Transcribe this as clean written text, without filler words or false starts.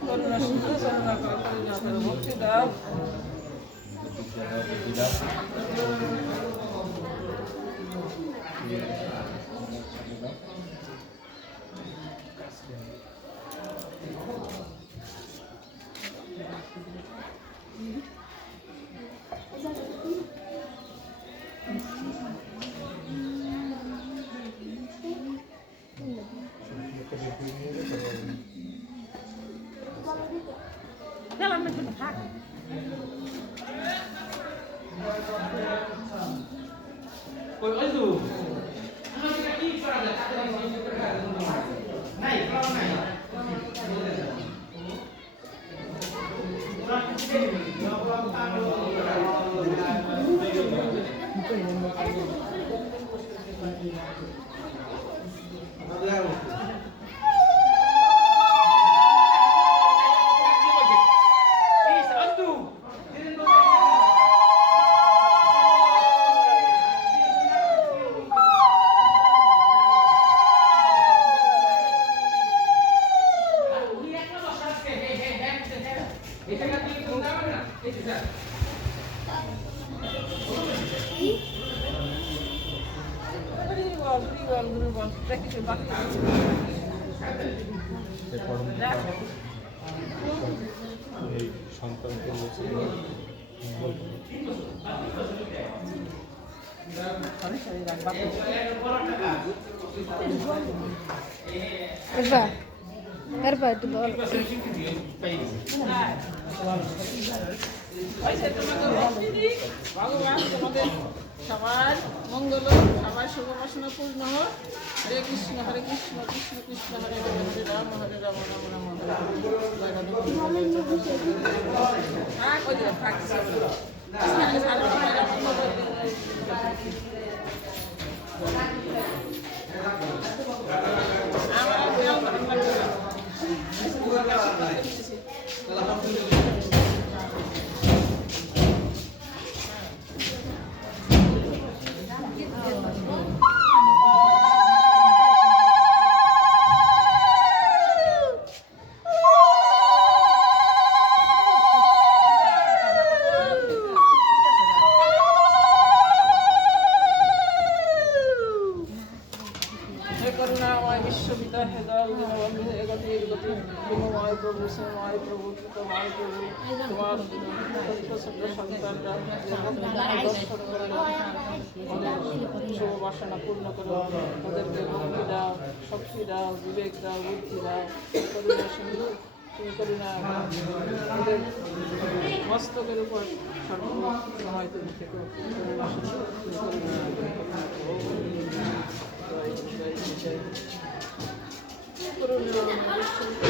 করুণা সিন্ধু করুণা করো করুণা ভক্তি দাও ভগবান তোমাদের সবার মঙ্গল সবার শুভবাসনা পূর্ণ হোক। হরে কৃষ্ণ কৃষ্ণ কৃষ্ণ হরে হরে হরে রাম রাম রাম করুণাময় বিশ্বপিতা হে দয়াল দীনবন্ধু হে গতি প্রেমময় প্রভু স্নেহময় প্রভু কৃতময় প্রভু তোমার ছোট সন্তানরা দর্শন করে শুভ বাসনা পূর্ণ করো, তাদেরকে ভক্তি দাও, শক্তি দাও, বিবেক দাও, বুদ্ধি দাও। করুণা সিন্ধু তুমি করুণা আমাদের মস্তকের উপর সর্বসময় তুমি থেকো। করুণা সিন্ধু তুমি করুণা করুণা